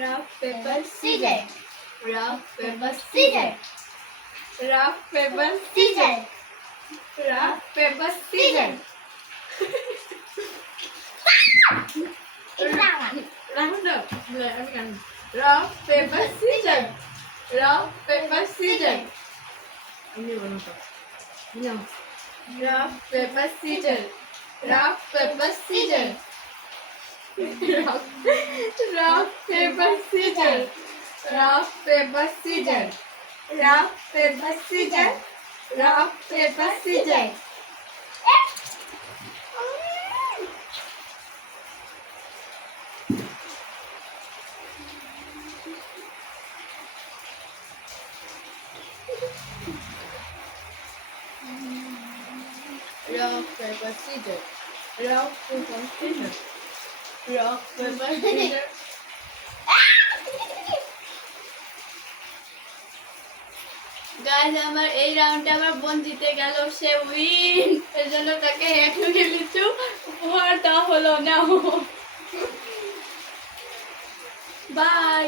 rock paper scissors, rock paper scissors, rock paper scissors, rock paper scissors. Round up. Rock paper scissors, rock paper scissors. Rock paper scissors, rock paper scissors. Rock, rock paper scissors, rock paper scissors, rock paper scissors, rock paper scissors. Rock paper scissors, rock paper scissors, rock paper scissors. Guys আমার এই রাউন্ডে আমার বোন জিতে গেল, সে win. এর জন্য তাকে একটু লিচু উপহার দেওয়া হলো। নাও বাই।